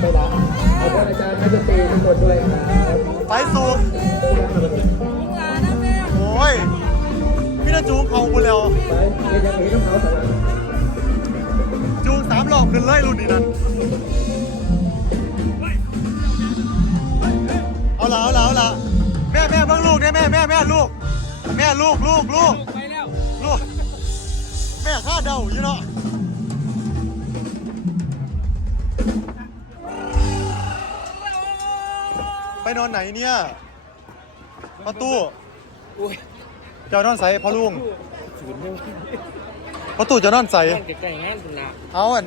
ไปละเอาท่านอาจารย์นักดนตรีทุกคนด้วยครับ ไปสู่โอ้ยพี่น่าจูงเขากูแล้วไปเรียนอย่างนี้ต้องเขาสำหรับจูงสามรอบขึ้นเลยรุ่นนี้นั่นเอาละเอาละเอาละแม่แม่เบิ่งลูกเนี่ยแม่แม่แม่ลูก แม่ลูกลูกลูกไปแล้วลูกแม่ข้าเดาอยู่เนาะ ไปนอนไหนเนี่ยประตูอุ้ยเจ้านอนใส่พ่อลุงประตูเจะนอนใส่นั่นใกล้ๆงานคุณนะเอาอัน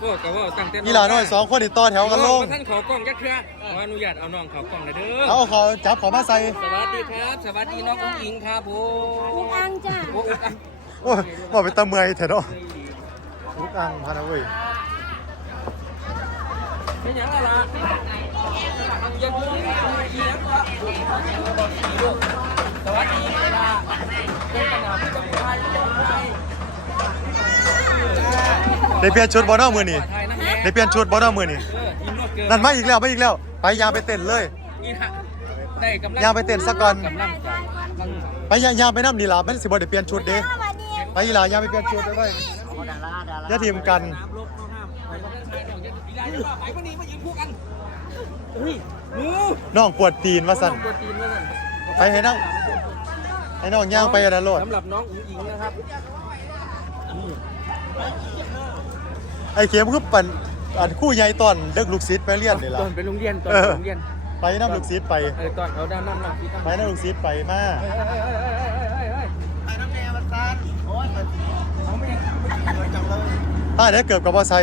ก็กะว่าตั้งแต่กีฬาน้อยสองคนอีกต่อแถวกันลงท่านขอกล้องยักษ์เถื่อขออนุญาตเอาน้องเขากล้องหน่อยเด้อเอาเขาจับเขามาใส่สวัสดีครับ สวัสดีน้องอุ้งอิงครับผมลูกอังจ้ะโอ้อุ๊กอะโอ้ยบอกไปตะเมอยเถอะเนาะลูกอังพานะเว้ย เป็นหยังล่ะล่ะยังพูดอีกแล้วก็สวัสดีล่ะเป็นขนาดที่ต้องไทยต้องไทยได้เปลี่ยนชุดบอลนอกมือนี่ไทยน้ำแดงได้เปลี่ยนชุดบอลนอกมือนี่เออทีมรวดเกินนั่นมาอีกแล้วมาอีกแล้ว ไปยางไปเต้นเลยอีหะได้กำลังยางไปเต้นซะก่อนกำลังใจไปยางยางไปน้ำดีลาไม่ได้สิบอได้เปลี่ยนชุดเด้สวัสดีไปอีหลายางไปเปลี่ยนชุดไปไว้อย่าทีมกันน้ำลบเข้าน้ำไปก็ได้ใช้ดอกยังอี ได้หรือเปล่าไปคนนี้มายืนคู่กันเฮ้ยหนูน้องปวดตีนว่าสั่นกดตีนว่าสั่นไปให้น้องให้น้องย่างไปอันนั้นโลดสำหรับน้องอุ๋งอิงนะครับไอ้เข็มคือปั่นอันคู่ใหญ่ตอนเด็กลูกศิษย์ไปเรียนนี่ล่ะ ตอนไปโรงเรียนตอนเอไปอโรงเรียนไปน้ำลูกศิษย์ไป เออตอนเขาด้านน้ำหนักที่ตั้งไปน้ำลูกศิษย์ไปมาเฮ้ยเฮ้ยเฮ้ยเฮ้ยเฮ้ยไปน้ำแดงมันซันโอ้ยเขาไม่จังเลยถ้าได้เกือบกับว่าใส่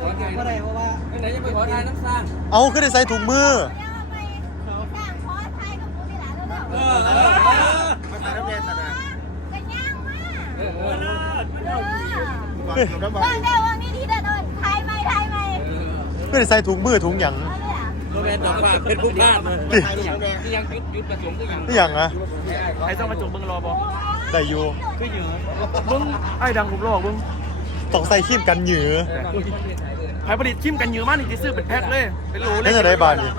ไหนจะไปขอทายอะไรเพราะว่าไหนจะไปขอทายน้ำสร้างเอาขึ้นได้ใส่ถุงมือเดี๋ยวไปสร้างคอร์สไทยกับกูนี่แหละเร็วเอๆอเออเออมาทายน้ำแดงสัตว์กันย่างมาเออเออเออว่างเดียวว่างนี้ที่เดินเดินไทยไหมไทยไหมขึ้นได้ใส่ถุงมือถุงหยังเอาเนี่ยโรงเรียนดอกว่าเป็นผู้พลาดเลยที่ยังที่ยังยุดยุดประสงค์ก็ยังนี่หยังอะไอ้ต้องมาจุกเบิ้งรอบอได้อยู่คืออยู่เบิ้งไอ้ดังผมรอเบิ้งต้องใส่ขีมกันเหยือ ไผ่ผลิตชิมกันเยอะมากนี่ที่ซื้อเป็นแพ็คเลยเป็นโหลเลนี่ยจะได้บานนี่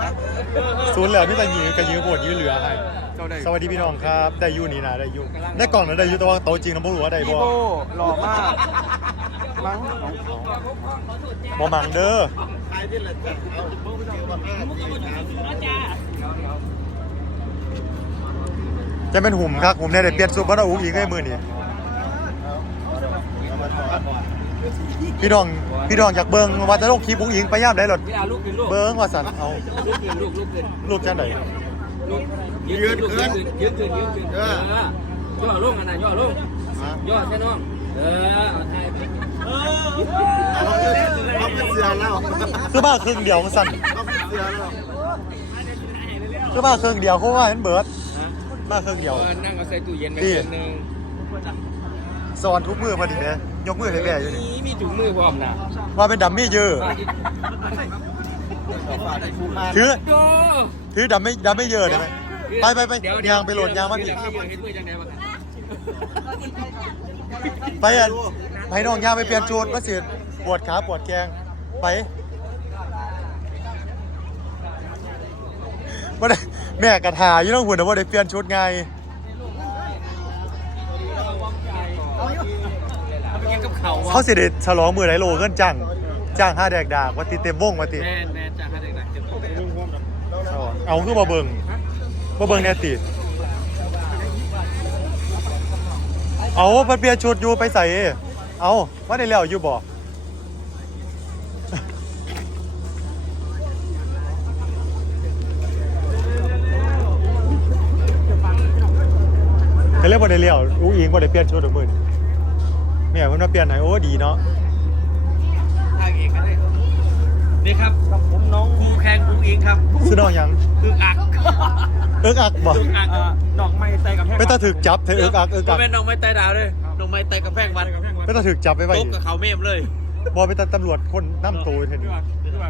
ศูนย์แล้วนี่แต่เหยือกันเหยือปวดเหยือเหลือให้ เจ้าได้สวัสดีพี่น้องครับ ได้อยู่นี่นะได้อยู่ในกล่องนั้นได้อยู่แต่ว่าโตะจริงนะพวกหนูว่าได้พี่บ่โบหล่อมากมั้งบ่มังเด้อจะเป็นหุ่มครับหุ่มเนี่ยได้เปลี่ยนซุปบ้านอุ้งอีกให้มือนี่ พี่น้องพี่น้องอยากเบิ่งว่าจะลงคลิปอุ้งอิงไปย่ามได้หรอพี่อาลูกขึ้นลูกเบิ่งว่าสั่นเอาลูกขึ้นลูกลูกขึ้นลูกจังไดลูกยืดขึ้นยืดขึ้นยืดขึ้นเออย่อลงอันนั้นย่อลงย่อใช่น้องเออเอาไทยไปเขาเป็นเสือแล้วคือบ้าครึ่งเดียวมันสั่นเขาเป็นเสือแล้วคือบ้าครึ่งเดียวเขาว่าเห็นเบิร์ดบ้าครึ่งเดียวนั่งเอาใส่ตู้เย็นไปคนหนึ่งสอนทุกมือพอดีเนี่ย ยกมือให้แม่อยู่นี่มีมีถุงมือพร้อมนะว่าเป็นดัมมี่เยอะถือโอ้ถือดัมไม่ดัมไม่เยอะได้ไหมไปไปไปยางไปโหลดยางมาพี่เฮ็ดมือจังได๋วะไปอะไปน้องยางไปเปลี่ยนชุดมาสิปวดขาปวดแกงไปบ่ได้แม่กระถาอยู่ต้องหุ่นนะว่าได้เปลี่ยนชุดไง เอาไปกินกับเขาวะเขาสิเดฉลองมือไหนโลเงินจังจ้างห้าแดกดากว่าติเต็มวงว่าติแม่นแม่นจ้าให้ได้ๆเจ็บตัวเอาคือบ่เบิ่งบ่เบิ่งแน่ติเอาเพิ่นเปลี่ยนชุดอยู่ไปใส่เอาว่าได้แล้วอยู่บ่เขาเรียกว่าได้แล้วอู้อิงบ่ได้เปลี่ยนชุดดอกมื้อนี้ แม่เพิ่นมาเปลี่ยนให้โอ้ดีเนาะทางเอกก็ได้นี่ครับผมน้องครูแข่งอุ้งอิงครับซื้อน้องหยังอึกอักเอิกอักบ่อึกอักอ่าดอกไม้ใจกับแพ็คไม่ต้องถึกจับเธอเอิกอักเอิกอักบ่แม่นน้องไม้ไต่ดาวเลยน้องไม้ไต่กับแพงวันไม่ต้องถึกจับไปไว้ตบดิกับเขาเมมเลยบอไปตันตำรวจคนน้ำตัวเห็นด้วยว่าด้วยว่า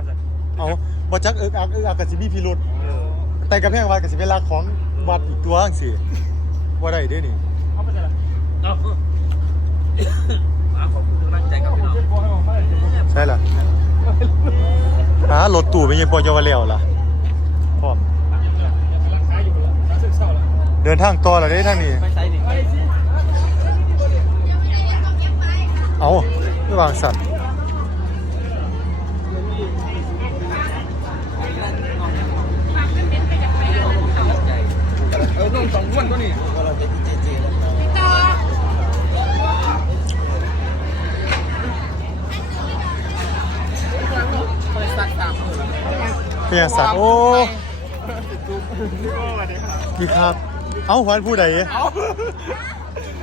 เอาบอจักเอิกอักเอิกอักกับสิมีพิรุษแต่กับแพงวัดกับสิเวลาของวัดอีกตัวจังสิว่าได้เด้วยนี่เอาไปเลย เอาขอบคุณกำลังใจกับพี่น้องใช่ล่ะหารถตู้ไปยังปอยาวาเลียวล่ะพร้อมเดินทางต่อแล้วได้ทางนี้ไปใส่ดิเอาระหว่างสัตว์เอาลงสองวันก็นี่ ตัวนี้พยาสัตว์โอ้พี่ครับ เอาหวานผู้ใด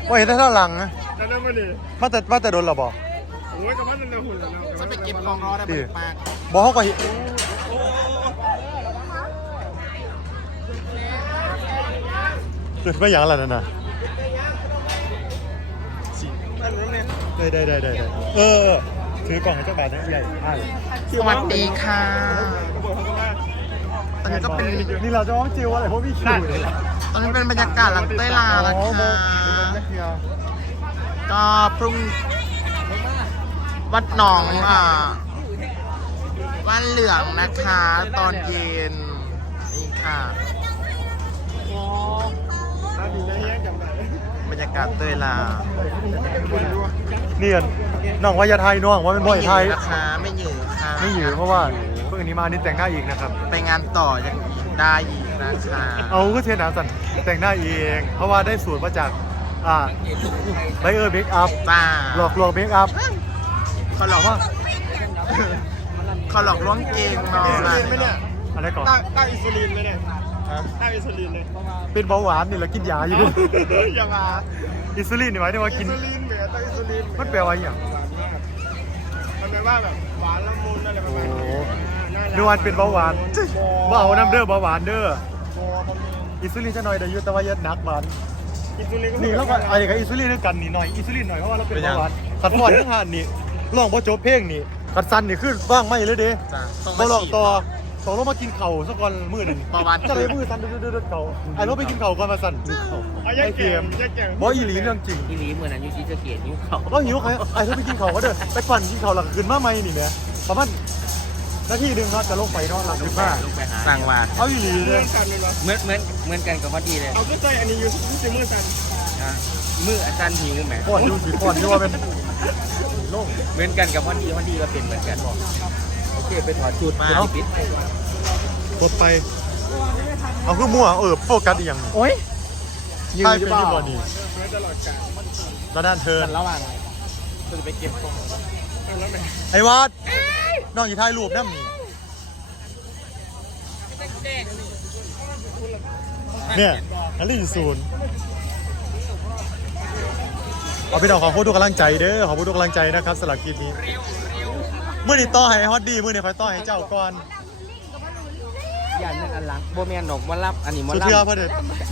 ว่าเห็นแต่เท่าหลังนะแล้วนั่นมาดิมาแต่มาแต่โดนเราบอกโอ้ยกับมันนั่นนะหุ่นแล้วจะไปเก็บกองรอได้ดิบอกเขาก็เห็นเกิดไม่อย่างไรนั่นน่ะได้ได้ได้ได้ได้เออเออ ถือกล่องให้เจ้าบ่าวนะใหญ่อ่าสวัสดีค่ะ ตอนนี้ก็เป็น นี่เราจะร้องจิวอะไรเพราะพี่คิวเลยตอนนี้เป็นบรรยากาศหลังเต้ยลาแล้วค่ะก็พรุ่งวัดหนองอ่าวัดเหลืองนะคะ ตอนเย็น นี่ค่ะ รรยากาศเต้ยลานี่อันน้องว่ายาไทยน้องว่าเป็นบ่อยไทยนะคะไม่หยือค่ะไม่อยู่เพราะว่าเพิ่งนี้มานี่แต่งหน้าอีกนะครับ ไปงานต่อยังอีกได้อีกนะคะเอาก็เทนหนาสันแต่งหน้าเอง เพราะว่าได้สูตรมาจากอ่าไบเออร์เมคอัพจ้าหลอกลวงเมคอัพเขาหลอกว่าเขาหลอกลวงเกงเนาะอะไรก่อนตั้งอินซูลินไหมเนี่ย ตั้งอินซูลินเลยเป็นเบาหวานนี่แล้วกินยาอยู่อย่ามาอินซูลินนี่หมายถึงว่ากินอินซูลินเหนือตั้งอินซูลินมันแปลว่าอหย่างมันแปลว่าแบบหวานละมุนอะไรประมาณนี้นึกว่าเป็นเบาหวานบ่เอาน้ำเด้อเบาหวานเด้ออินซูลินจะหน่อยแต่อยุแต่ว่ายัดหนักมันอินซูลินก็นี่แล้วก็อะไรกับอินซูลินด้วยกันนี่หน่อยอินซูลินหน่อยเพราะว่าเราเป็นเบาหวานขัดฟอนทั้งหานนี่ลองพอจบเพลงนี่ขัดสันนี่ขึ้นว่างไม่เลยเด้จ้าต้องบ่มาลองฉีดต่อ ต้องลงมากินเข่าวสักก่อนมื้อหนึงเบาหวานจะเลยมื้อสั่นเดือดๆๆเข่าไอ้เราไปกินเข่าวก่อนมาสั่นเอาแยกเกมแยกเกมบ่อีหลีเรื่องจริง ที่นี้เมื่อนั้นยูซีจะเกียรติยูเขาเราหิวใครไอ้เราไปกินเข่าวก็เด้อไปปั่นกินเข่าวหลังคืนมาใหม่นี่แหละประมาณนาทีหนึงเนาะจะลงไปเนาะหลังคืนมาลงไปหาสั่งหวานเอาอีหลีเลเมื่อยกันเลยวะเหมือนเหมือนเหมือนกันกับพอดีเลยเอาก็ใจอันนี้ยูซิมือสันนะมืออาจารย์หิวแหมก่อนดูสิก่อนดูว่าเป็นโล่งเหมือนกันกับพอดีพอดีก็เป็นเหมือนกันโอ เคไปถอดชุดมาปิดกดไป เอาคือมั่วเออโฟกัสอีกอย่างหนึ่งโอ้ยใช่เป็นที่บอดีเมื่อตลอดกาลแล้วด้านเธอระหว่างจะไปเก็บกองเอาแล้วไหนไอ้วัดน้องอยู่ถ่ายรูปนั่นนี่เนี่ยนันลี่ศูนย์เอาไปดอกขอพูดทุกกำลังใจเด้อขอพูดทุกกำลังใจนะครับสำหรับคลิปนี้เมื่อนี้ต่อให้ฮอตดีเมื่อนี้คอยต่อให้เจ้าก่อนอย่างนึงอันหลังโบแมนดอกมารับอันนี้มาสุดรับเทือเพื่อน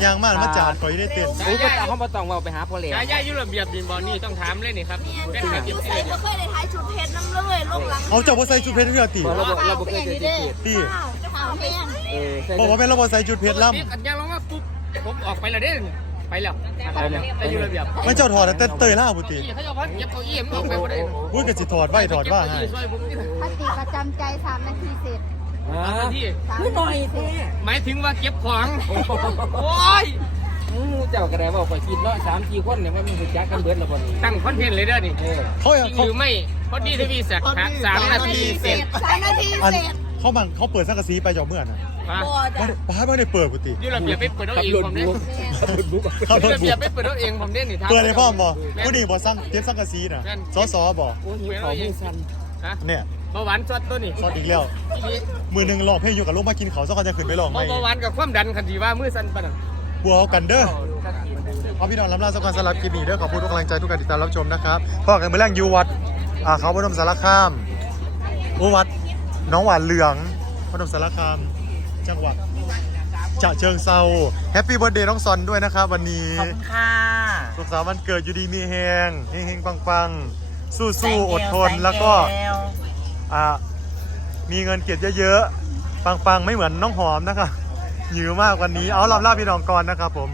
ยางมากมาจาดก่อยได้เต้นโอ้ยเขามาต้องเราไปหาพ่อเหลวยาย่ายุระเบียบดินบอลนี่ต้องถามเลยนี่ครับเป็นหาเก็บใส่ก็เคยได้ท้ายชุดเพชรน้ำเลยลงหลังเอาเจ้าบอใส่จุดเพชรเพื่อตีเราบอกเราบอกเคยเจอที่เขตตีขาวแห้งเออใช่บอกว่าเป็นระบบใส่จุดเพชรล่นี่กันยางร้องว่าปุ๊บผมออกไปแล้วเด้ ไปแล้วแต่ยุระเบียบำมันเจ้าถอดแต่เตยล่าบุตรีนี่เขาจะว่าเก็บเก้าอี้มันออกไปบ่ได้อุ้ยกะสิถอดไว้ถอดว่าให้ช่วยผมนี่ปฏิประจำใจสามนาทีเสร็จที่สามหน่อยแท้หมายถึงว่าเก็บของโอ้ยเจ้ากระไดบอกไปคิดเนาะสามสี่คนเนี่ยมันมีหุ่นจักกันเบิดแล้วบ่นี่ตั้งคอนเทนต์เลยเด้อนี่เออเขาจริงเขาหรือไม่พอดีทวีศักดิ์สามนาทีเสร็จสามนาทีอันเสร็จเขาบังเขาเปิดสังกะสีไปจอเมื่อน่ะ มาบอดบ้านบ้านไม่ได้เปิดบุตรียุระเบียบไปเปิดเอาเองผมเนี่ยขับรถบุ๊กเขายุเปิดระบุเบียบกไปเปิดเอาเองผมเนี่ยนี่เปิดในพ่อมบ่ผู้นี่บ่สั่งเก็บสังกะสีน่ะสอสอบ่โอ้ยหิวเขามือสั่นฮะเนี่ยเบาหวานสดตัวนี่ซอดอีกแล้วมือหนึงลองเพลงอยู่กับลูกมากินเขาสักคนจะขึ้นไปลองไหมเบาหวานกับความดันคันทีว่ามือสั่นปะนั่นบัวเอากันเด้อเอาพี่น้องรับลาสักคนสำหรับคลิปนี้เด้อขอบคุณทุกกำลังใจทุกการติดตามรับชมนะครับพ่อกันเมื่อแรงอยู่วัดอ่าเขาพนมสารคามโอวัดหน้องหวานเหลืองพนมสารคาม จังหวัดฉะเชิงเซาแฮปปี้เบิร์ดเดย์น้องซอนด้วยนะครับวันนี้ขอบคุณค่ะสุขสันต์วันเกิดอยู่ดีมีแฮงเฮงเฮงปังปังสู้สู้ๆอดทนแล้วก็อ่ามีเงินเก็บเยอะๆปังปังๆ ไม่เหมือนน้องหอมนะครับหิวมากวันนี้เอาลำลาพี่น้องก่อนนะครับผม